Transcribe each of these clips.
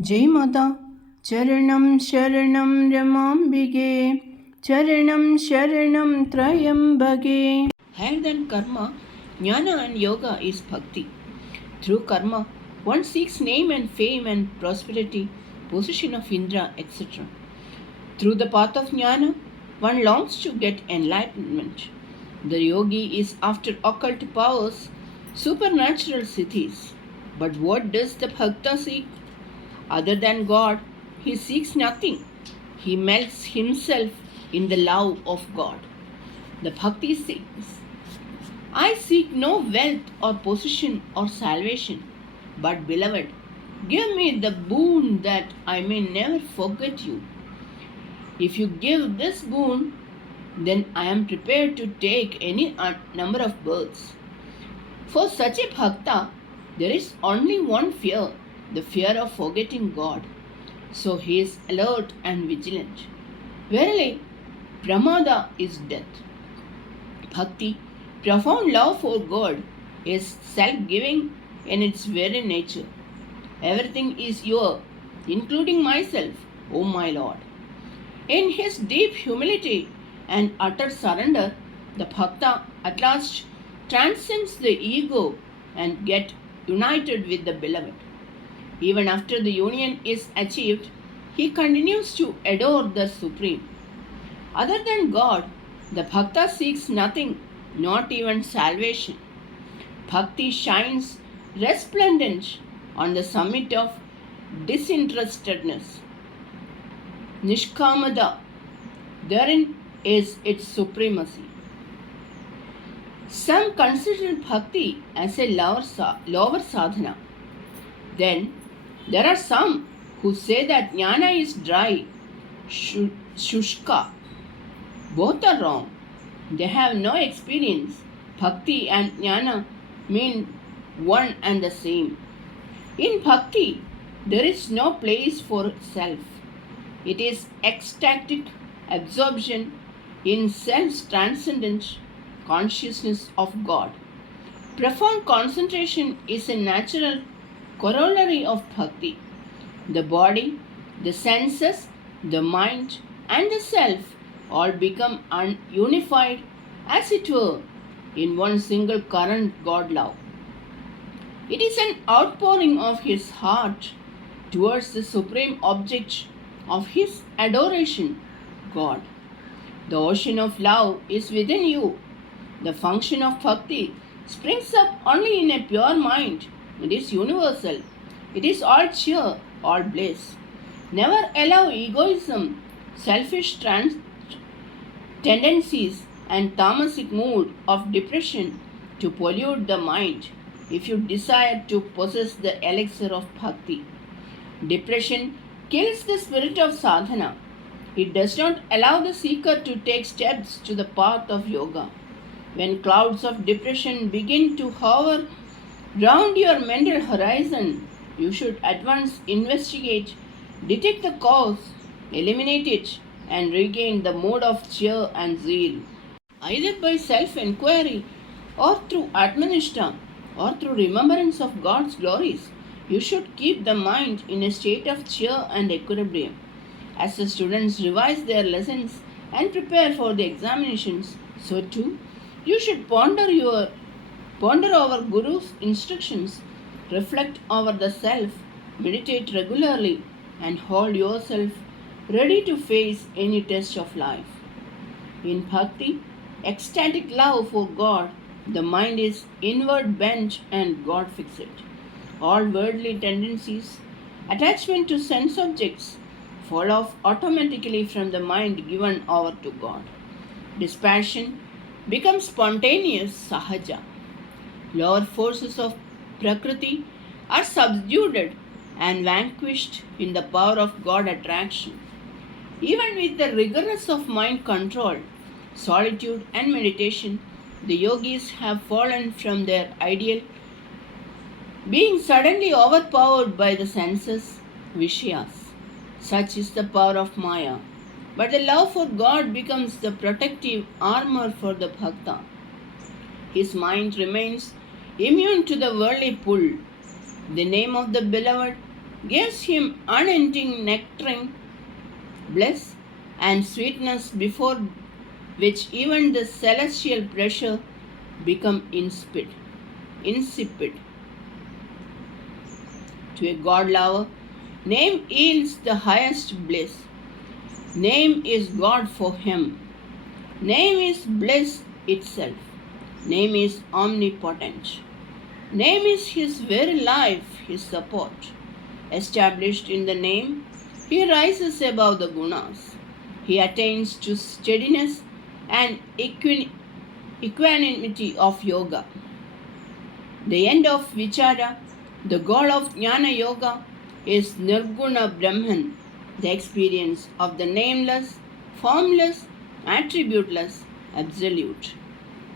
Jai Mata, Charanam Sharanam Ramambige, Charanam Sharanam Trayambage. Higher than karma, jnana and yoga is bhakti. Through karma, one seeks name and fame and prosperity, position of Indra, etc. Through the path of jnana, one longs to get enlightenment. The yogi is after occult powers, supernatural siddhis. But what does the bhakta seek? Other than God, he seeks nothing. He melts himself in the love of God. The bhakti says, I seek no wealth or position or salvation, but beloved, give me the boon that I may never forget you. If you give this boon, then I am prepared to take any number of births. For such a bhakta, there is only one fear, the fear of forgetting God. So he is alert and vigilant. Verily, pramada is death. Bhakti, profound love for God, is self-giving in its very nature. Everything is yours, including myself, O my Lord. In his deep humility and utter surrender, the bhakta at last transcends the ego and gets united with the beloved. Even after the union is achieved, he continues to adore the Supreme. Other than God, the bhakta seeks nothing, not even salvation. Bhakti shines resplendent on the summit of disinterestedness. Nishkamada, therein is its supremacy. Some consider bhakti as a lower sadhana. Then there are some who say that jnana is dry, shushka. Both are wrong. They have no experience. Bhakti and jnana mean one and the same. In bhakti, there is no place for self. It is ecstatic absorption in self-transcendent consciousness of God. Profound concentration is a natural corollary of bhakti. The body, the senses, the mind, and the self all become unified, as it were, in one single current God love. It is an outpouring of his heart towards the supreme object of his adoration, God. The ocean of love is within you. The function of bhakti springs up only in a pure mind. It is universal. It is all cheer, all bliss. Never allow egoism, selfish tendencies, and tamasic mood of depression to pollute the mind if you desire to possess the elixir of bhakti. Depression kills the spirit of sadhana. It does not allow the seeker to take steps to the path of yoga. When clouds of depression begin to hover round your mental horizon, you should at once investigate, detect the cause, eliminate it, and regain the mood of cheer and zeal. Either by self-inquiry, or through admonishta, or through remembrance of God's glories, you should keep the mind in a state of cheer and equilibrium. As the students revise their lessons and prepare for the examinations, so too you should ponder over Guru's instructions, reflect over the self, meditate regularly, and hold yourself ready to face any test of life. In bhakti, ecstatic love for God, the mind is inward bent and God fixed. All worldly tendencies, attachment to sense objects, fall off automatically from the mind given over to God. Dispassion becomes spontaneous sahaja. Lower forces of prakriti are subdued and vanquished in the power of God attraction. Even with the rigorous of mind control, solitude and meditation, the yogis have fallen from their ideal, being suddenly overpowered by the senses, vishyas. Such is the power of Maya. But the love for God becomes the protective armor for the bhakta. His mind remains immune to the worldly pull. The name of the beloved gives him unending nectaring, bliss, and sweetness before which even the celestial pressure become insipid. To a God lover, name yields the highest bliss. Name is God for him. Name is bliss itself. Name is omnipotent. Name is his very life, his support. Established in the name, he rises above the gunas. He attains to steadiness and equanimity of yoga. The end of vichara, the goal of jnana yoga, is nirguna Brahman, the experience of the nameless, formless, attributeless, absolute.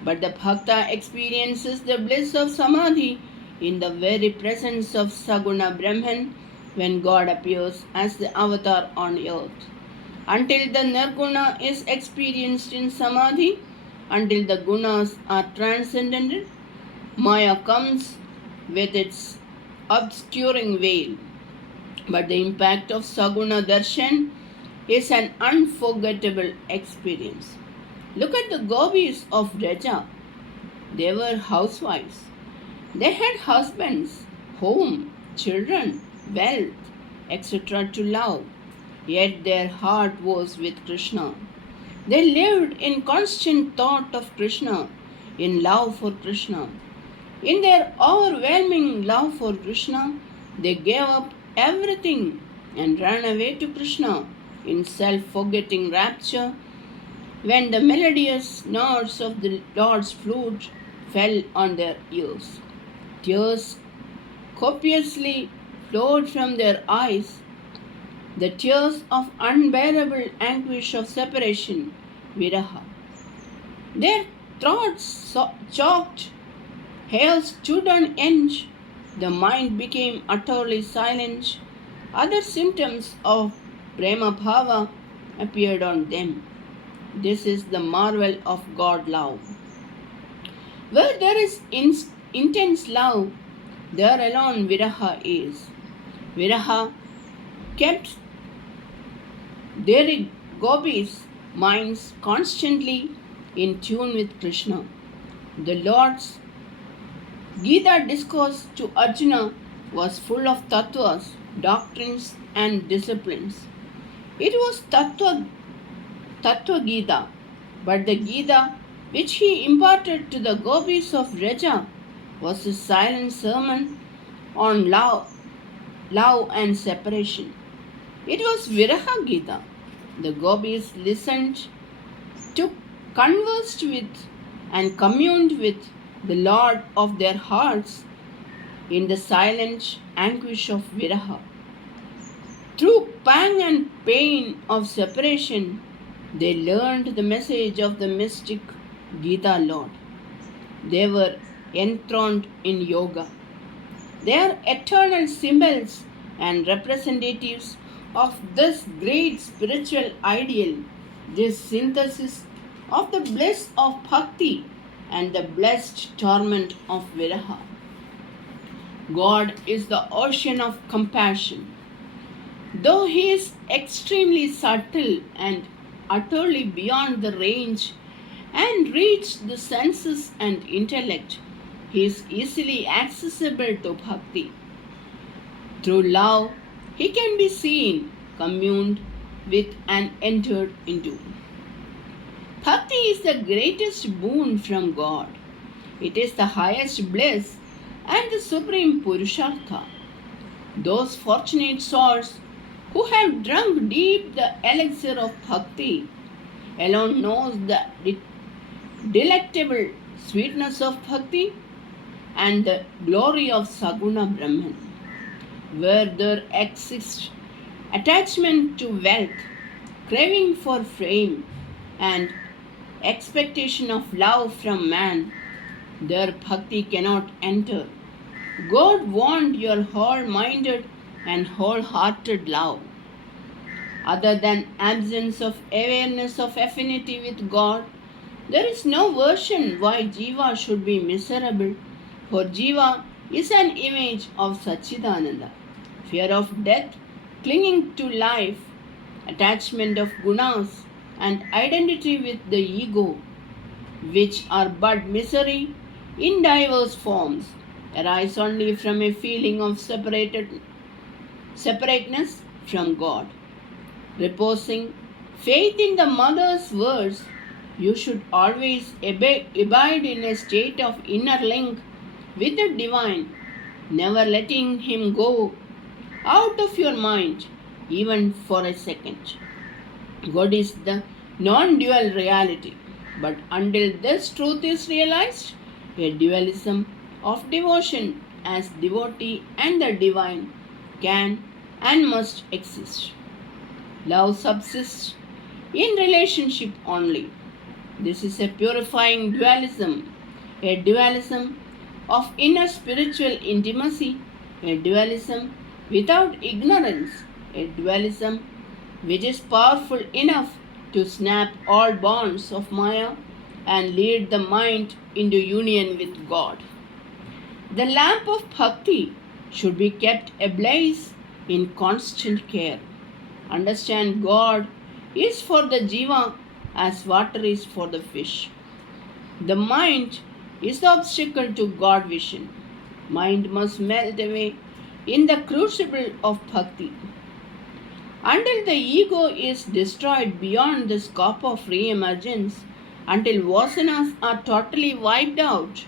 But the bhakta experiences the bliss of samadhi in the very presence of Saguna Brahman when God appears as the avatar on earth. Until the nirguna is experienced in samadhi, until the gunas are transcended, Maya comes with its obscuring veil. But the impact of Saguna Darshan is an unforgettable experience. Look at the gopis of Raja. They were housewives. They had husbands, home, children, wealth, etc. to love. Yet their heart was with Krishna. They lived in constant thought of Krishna, in love for Krishna. In their overwhelming love for Krishna, they gave up everything and ran away to Krishna in self forgetting rapture when the melodious notes of the Lord's flute fell on their ears. Tears copiously flowed from their eyes, the tears of unbearable anguish of separation, viraha. Their throats choked, hair stood on end, the mind became utterly silent. Other symptoms of prema bhava appeared on them. This is the marvel of God love. Where there is intense love, there alone viraha is. Viraha kept their gopis' minds constantly in tune with Krishna. The Lord's Gita discourse to Arjuna was full of tattvas, doctrines, and disciplines. It was Tattva Gita, but the Gita which he imparted to the gopis of Raja was a silent sermon on love and separation. It was Viraha Gita. The gopis listened to, conversed with, and communed with the Lord of their hearts in the silent anguish of Viraha. Through pang and pain of separation, they learned the message of the mystic Gita Lord. They were enthroned in yoga. They are eternal symbols and representatives of this great spiritual ideal, this synthesis of the bliss of bhakti and the blessed torment of viraha. God is the ocean of compassion. Though he is extremely subtle and utterly beyond the range and reach the senses and intellect, he is easily accessible to bhakti. Through love, he can be seen, communed with, and entered into. Bhakti is the greatest boon from God. It is the highest bliss and the supreme purushartha. Those fortunate souls who have drunk deep the elixir of bhakti alone knows the delectable sweetness of bhakti and the glory of Saguna Brahman. Where there exists attachment to wealth, craving for fame, and expectation of love from man, there bhakti cannot enter. God wants your whole-minded and wholehearted love. Other than absence of awareness of affinity with God, there is no version why Jiva should be miserable, for Jiva is an image of Satchidananda. fear of death, clinging to life, attachment of gunas, and identity with the ego, which are but misery in diverse forms, arise only from a feeling of separateness from God. Reposing faith in the Mother's words, you should always abide in a state of inner link with the Divine, never letting Him go out of your mind even for a second. God is the non dual reality, but until this truth is realized, a dualism of devotion as devotee and the divine can and must exist. Love subsists in relationship only. This is a purifying dualism, a dualism of inner spiritual intimacy, a dualism without ignorance, a dualism which is powerful enough to snap all bonds of Maya and lead the mind into union with God. The lamp of bhakti should be kept ablaze in constant care. Understand God is for the jiva as water is for the fish. The mind is the obstacle to God vision. Mind must melt away in the crucible of bhakti. Until the ego is destroyed beyond the scope of re-emergence, until vasanas are totally wiped out,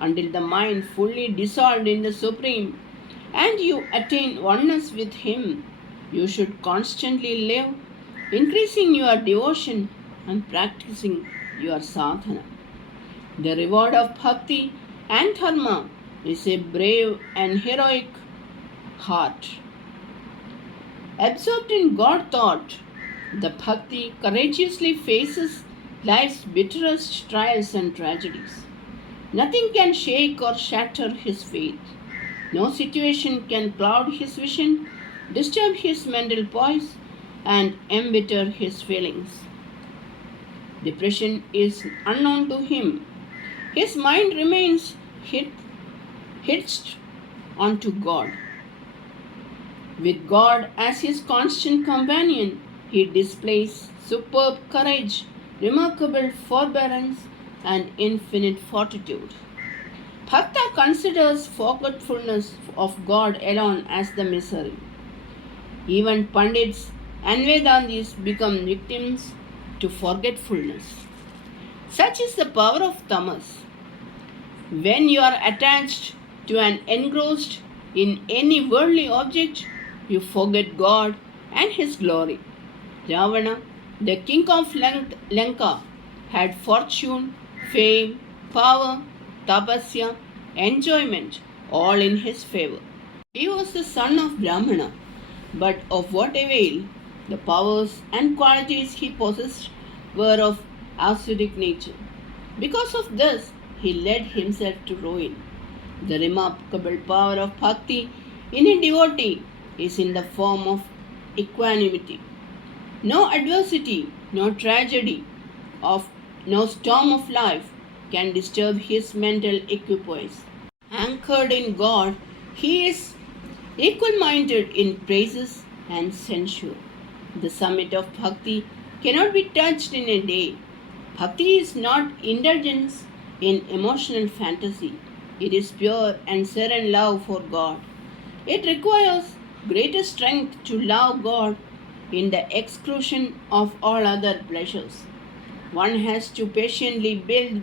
until the mind fully dissolved in the Supreme, and you attain oneness with Him, you should constantly live, increasing your devotion and practicing your sadhana. The reward of bhakti and dharma is a brave and heroic heart. Absorbed in God thought, the bhakti courageously faces life's bitterest trials and tragedies. Nothing can shake or shatter his faith. No situation can cloud his vision, disturb his mental poise, and embitter his feelings. Depression is unknown to him. His mind remains hitched onto God. With God as his constant companion, he displays superb courage, remarkable forbearance, and infinite fortitude. Bhakta considers forgetfulness of God alone as the misery. Even Pandits and Vedantis become victims to forgetfulness. Such is the power of tamas. When you are attached to and engrossed in any worldly object, you forget God and His glory. Ravana, the king of Lanka, had fortune, fame, power, tapasya, enjoyment, all in his favor. He was the son of Brahmana, but of what avail? The powers and qualities he possessed were of ascetic nature. Because of this, he led himself to ruin. The remarkable power of bhakti in a devotee is in the form of equanimity. No adversity, no tragedy, no storm of life can disturb his mental equipoise. Anchored in God, he is equal minded in praises and censure. The summit of bhakti cannot be touched in a day. Bhakti is not indulgence in emotional fantasy, it is pure and serene love for God. It requires greater strength to love God in the exclusion of all other pleasures. One has to patiently build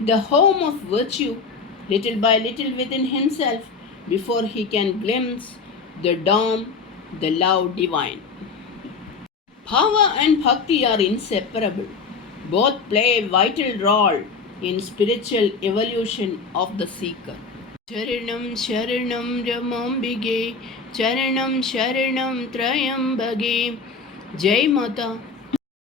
the home of virtue little by little within himself before he can glimpse the dawn, the love divine. Bhava and bhakti are inseparable. Both play a vital role in spiritual evolution of the seeker. Sharanam Sharanam Ramambige Charanam Sharanam Trayambage. Jai Mata.